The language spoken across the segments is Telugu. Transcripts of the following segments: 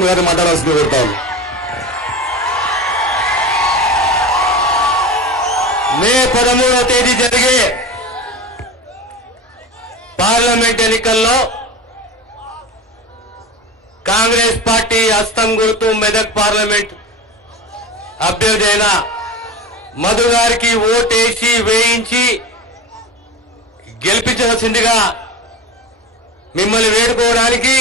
నరసింహ గారిని మాట్లాడాల్సింది కోరుతాను. మే 13వ తేదీ జరిగే పార్లమెంట్ ఎన్నికల్లో కాంగ్రెస్ పార్టీ హస్తం గుర్తు మెదక్ పార్లమెంట్ అభ్యర్థి అయిన మధు గారికి ఓటేసి వేయించి గెలిపించవలసిందిగా మిమ్మల్ని వేడుకోవడానికి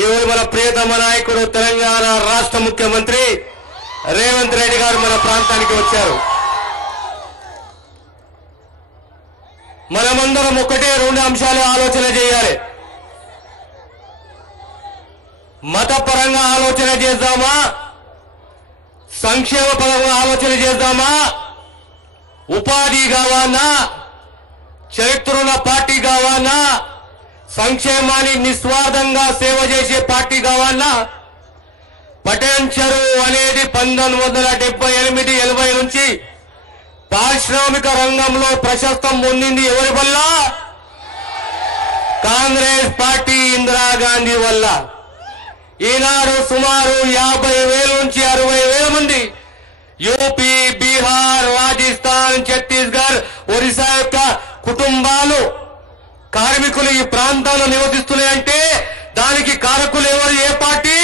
ఈరోజు మన ప్రియతమ నాయకుడు తెలంగాణ రాష్ట్ర ముఖ్యమంత్రి రేవంత్ రెడ్డి గారు మన ప్రాంతానికి వచ్చారు. మనమందరం ఒకటే రెండు అంశాలు ఆలోచన చేయాలి. మతపరంగా ఆలోచన చేద్దామా, సంక్షేమ పరంగా ఆలోచన చేద్దామా, ఉపాధి కావాలన్నా, చరిత్రన్న పార్టీ కావాలన్నా, సంక్షేమాన్ని నిస్వార్థంగా సేవ చేసే పార్టీ కావాలన్నా, పటాన్ చెరువు అనేది 1978-80 నుంచి పారిశ్రామిక రంగంలో ప్రశస్తం పొందింది ఎవరి వల్ల? కాంగ్రెస్ పార్టీ ఇందిరాగాంధీ వల్ల. ఈనాడు సుమారు 50,000 నుంచి 60,000 మంది యూపీ, బీహార్, రాజస్థాన్, ఛత్తీస్గఢ్, ఒరిస్సా యొక్క కుటుంబాలు కార్మికులు ఈ ప్రాంతాల్లో నివసిస్తున్నాయంటే దానికి కారకులు ఎవరు? ఏ పార్టీ?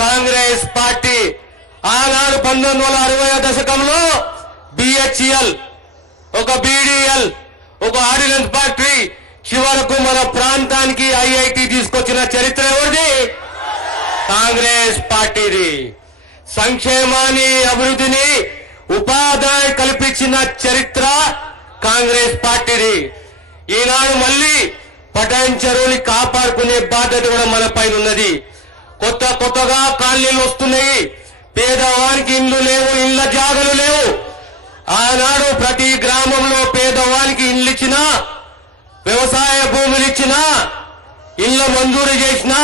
కాంగ్రెస్ పార్టీ. ఆనాడు 1960వ దశకంలో బిహెచ్ఎల్, ఒక బీడీఎల్, ఒక ఆర్డినెన్స్ ఫ్యాక్టరీ, చివరకు మన ప్రాంతానికి ఐఐటి తీసుకొచ్చిన చరిత్ర ఎవరిది? కాంగ్రెస్ పార్టీది. సంక్షేమాన్ని, అభివృద్ధిని, ఉపాధి కల్పించిన చరిత్ర కాంగ్రెస్ పార్టీది. ఈనాడు మళ్ళీ పటాన్ చెరువుని కాపాడుకునే బాధ్యత కూడా మన పైన ఉన్నది. కొత్తగా కాలనీలు వస్తున్నాయి. పేదవానికి ఇండ్లు లేవు, ఇళ్ల జాగలు లేవు. ఆనాడు ప్రతి గ్రామంలో పేదవానికి ఇండ్లు ఇచ్చినా, వ్యవసాయ భూములు ఇచ్చినా, ఇళ్ల మంజూరు చేసినా,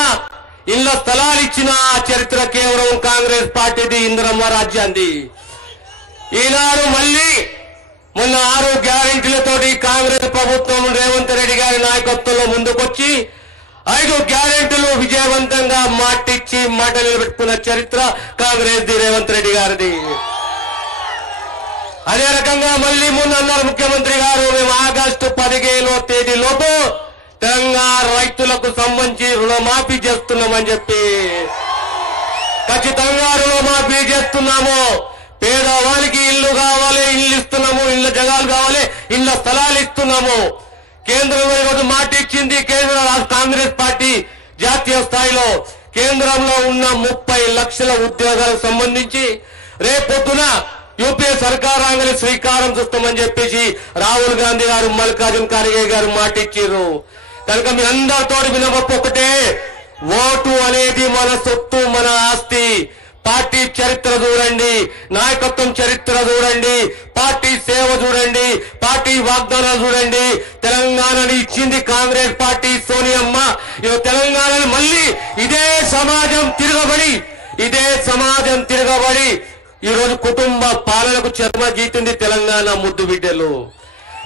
ఇళ్ల స్థలాలు ఇచ్చినా చరిత్ర కేవలం కాంగ్రెస్ పార్టీది, ఇందిరమ్మ రాజ్యాంది. ఈనాడు మళ్ళీ మొన్న 6 గ్యారెంటీలతోటి కాంగ్రెస్ ప్రభుత్వం రేవంత్ రెడ్డి గారి నాయకత్వంలో ముందుకొచ్చి 5 గ్యారెంటీలు విజయవంతంగా మాటిచ్చి మాట నిలబెట్టుకున్న చరిత్ర కాంగ్రెస్ ది, రేవంత్ రెడ్డి గారిది. అదే రకంగా మళ్ళీ మొన్న అన్నారు ముఖ్యమంత్రి గారు, మేము ఆగస్టు 15వ తేదీలోపు తెలంగాణ రైతులకు సంబంధించి రుణమాఫీ చేస్తున్నామని చెప్పి. ఖచ్చితంగా రుణమాఫీ చేస్తున్నాము. పేదవాళ్ళకి ఇల్లు కావాలి, ఇల్లు ఇస్తున్నాము. ఇళ్ల జగాలు కావాలి, ఇళ్ల స్థలాలు ఇస్తున్నాము. కేంద్రం ఈరోజు మాట ఇచ్చింది. కేంద్ర కాంగ్రెస్ పార్టీ జాతీయ స్థాయిలో కేంద్రంలో ఉన్న 30 లక్షల ఉద్యోగాలకు సంబంధించి రేపొద్దున యూపీఏ సర్కారాంగని శ్రీకారం చుస్తామని చెప్పేసి రాహుల్ గాంధీ గారు, మల్లికార్జున ఖార్గే గారు మాట ఇచ్చారు. కనుక మీ అందరితో వినపప్పు ఒకటే, ఓటు అనేది మన సొత్తు, మన ఆస్తి. పార్టీ చరిత్ర చూడండి, నాయకత్వం చరిత్ర చూడండి, పార్టీ సేవ చూడండి, పార్టీ వాగ్దానాలు చూడండి. తెలంగాణని ఇచ్చింది కాంగ్రెస్ పార్టీ, సోనియమ్మ. తెలంగాణని మళ్ళీ ఇదే సమాజం తిరగబడి ఈరోజు కుటుంబ పాలనకు చర్మ గీతింది తెలంగాణ ముద్దు బిడ్డలు.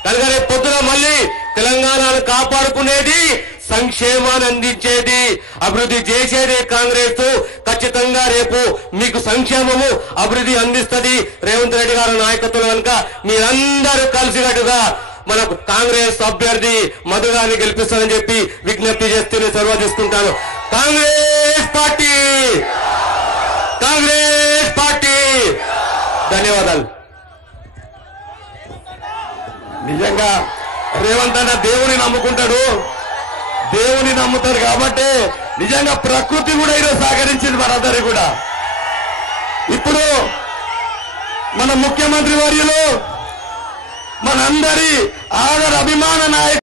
కనుక రేపు పొద్దున మళ్ళీ తెలంగాణను కాపాడుకునేది, సంక్షేమాన్ని అందించేది, అభివృద్ధి చేసేది కాంగ్రెస్. ఖచ్చితంగా రేపు మీకు సంక్షేమము, అభివృద్ధి అందిస్తుంది రేవంత్ రెడ్డి గారి నాయకత్వంలో. కనుక మీరందరూ కలిసికట్టుగా మన కాంగ్రెస్ అభ్యర్థి మధు గారిని గెలిపిస్తారని చెప్పి విజ్ఞప్తి చేస్తూ సర్వ తీసుకుంటాను. Congress party, Congress party. ధన్యవాదాలు. నిజంగా రేవంత్ అన్న దేవుని నమ్ముకుంటాడు, దేవుని నమ్ముతారు కాబట్టి నిజంగా ప్రకృతి కూడా ఈరోజు సహకరించింది మనందరికీ కూడా. ఇప్పుడు మన ముఖ్యమంత్రి వర్యులు, మనందరి ఆదర అభిమాన నాయకులు